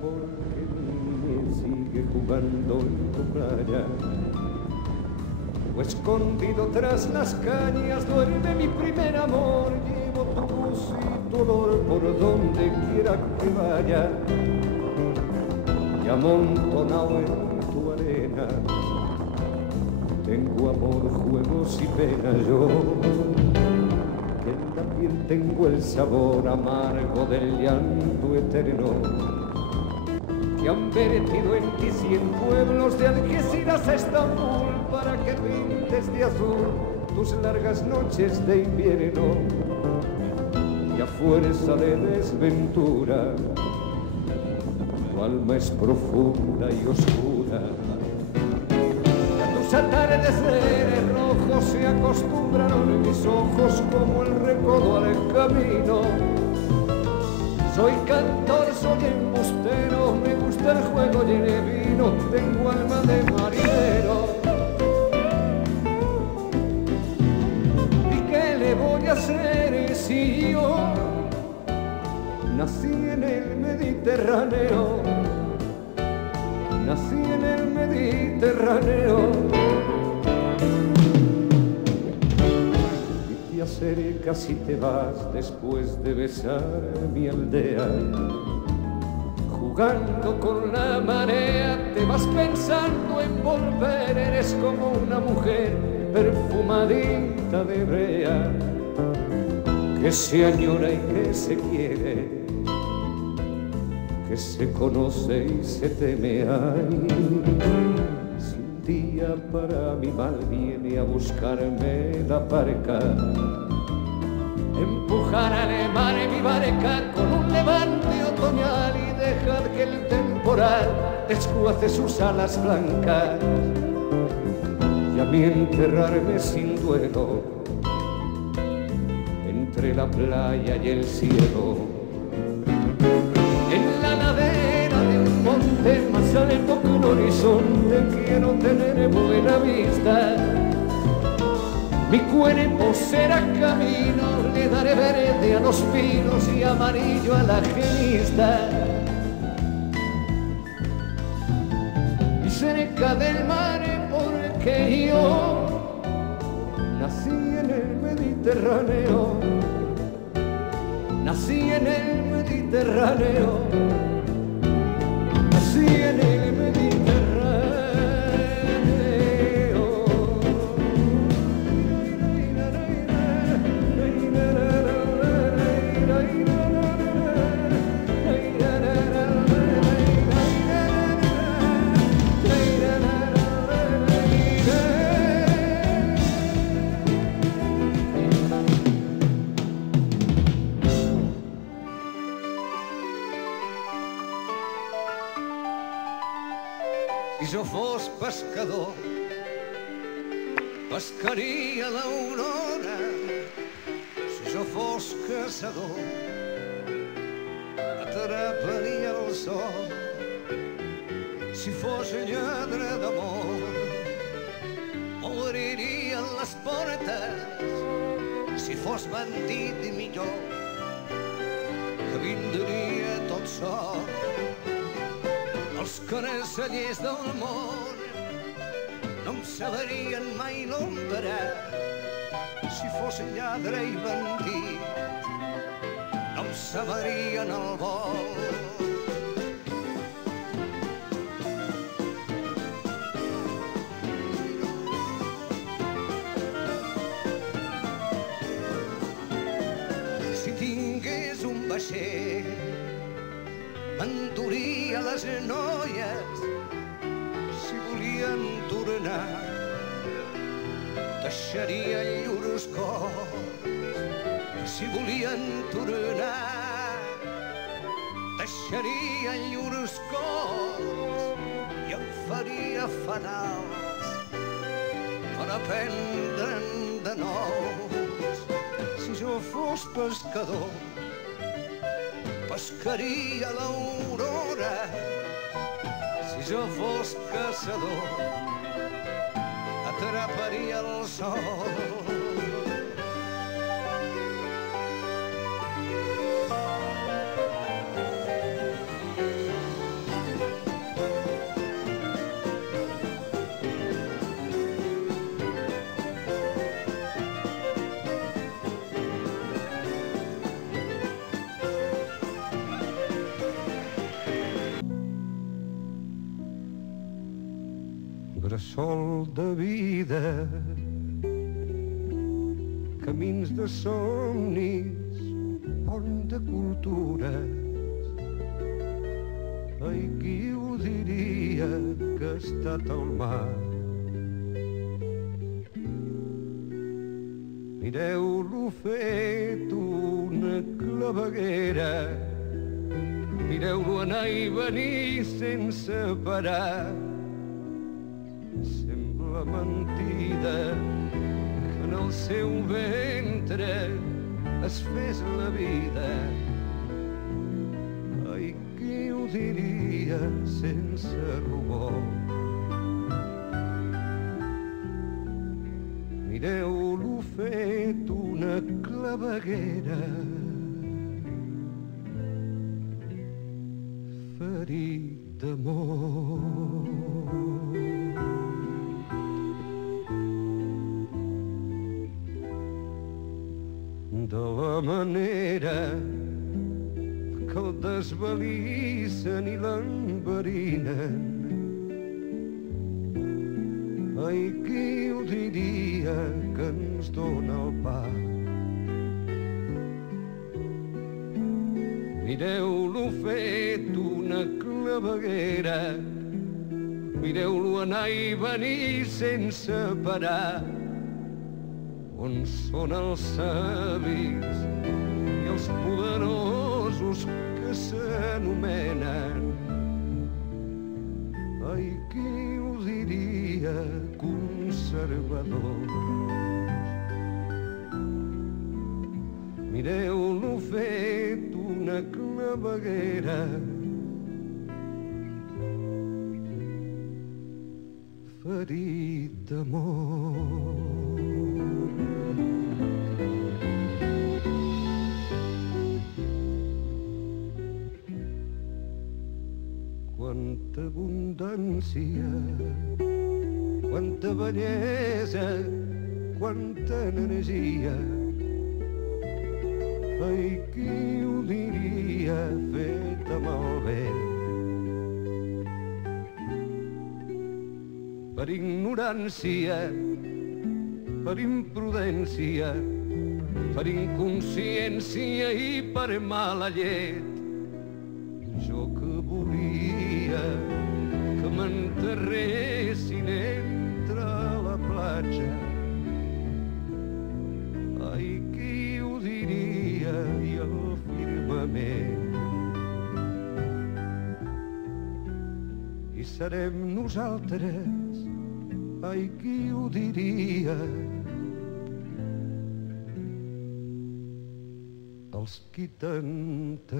porque me sigue jugando en tu playa. O escondido tras las cañas duerme mi primer amor. Llevo tu voz y tu olor por donde quiera que vaya. Y amontonado en tu arena tengo amor, juegos y penas yo. Que en la piel tengo el sabor amargo del llanto eterno. Que han vertido en ti 100 pueblos de Algeciras a Estambul para que pintes de azul tus largas noches de invierno. Y a fuerza de desventura tu alma es profunda y oscura. Tus atardeceres rojos se acostumbraron en mis ojos como el recodo al camino. Soy cantor, soy embustero, me gusta el juego y el vino, tengo alma de marinero. ¿Y qué le voy a hacer si yo nací en el Mediterráneo? Nací en el Mediterráneo. Y te acercas y te vas después de besar mi aldea. Jugando con la marea te vas pensando en volver. Eres como una mujer perfumadita de brea, que se añora y que se quiere, que se conoce y se teme. Ay, si un día para mi mal viene a buscarme la barca, empujar al mar mi barca con un levante otoñal y dejar que el temporal desguace sus alas blancas, y a mí enterrarme sin duelo entre la playa y el cielo. Más alto que un horizonte quiero tener buena vista. Mi cuerpo será camino, le daré verde a los pinos y amarillo a la genista. Y cerca del mar porque yo nací en el Mediterráneo. Nací en el Mediterráneo. Nací en el Mediterráneo. Si jo fos pescador, pescaria l'aurora. Si jo fos caçador, atraparia el sol. Si fos lladre d'amor, obriria les portes. Si fos bandit millor, que vindria tot sol. Els canecellers del món no em sabrien mai l'ombra. Si fos lladre i bandit, no em sabrien el vol. Si tingués un vaixell, m'enduria les noies. Si volien tornar, deixaria llurs cors. Si volien tornar, deixaria llurs cors i em faria fanals per aprendre'n de nous. Si jo fos pescador, pescaria l'aurora. Si jo fos caçador, atraparia el sol. bressol de vida, camins de somnis, pont de cultures. Ai, qui ho diria que ha estat al mar? Mireu-lo fet una claveguera, mireu-lo anar i venir sense parar. Sembla mentida que en el seu ventre es fes la vida. Ai, qui ho diria sense rubor? Mireu-lo fet una claveguera, ferit d'amor. De la manera que el desvalissen i l'enverinen, ai, qui ho diria que ens dóna el pa? Mireu-lo fet una claveguera, mireu-lo anar i venir sense parar. On són els savis i els poderosos que s'anomenen? Ai, qui ho diria conservadors? Mireu-lo fet una claveguera, ferit d'amor. Quanta abundància, quanta bellesa, quanta energia. Ai, qui ho diria fet amb el vent? Per ignorància, per imprudència, per inconsciència i per mala llet. Jo que volia que m'enterressin entre la platja. Ai, qui ho diria i el firmament? I serem nosaltres, ai, qui ho diria? Els qui t'enterrem.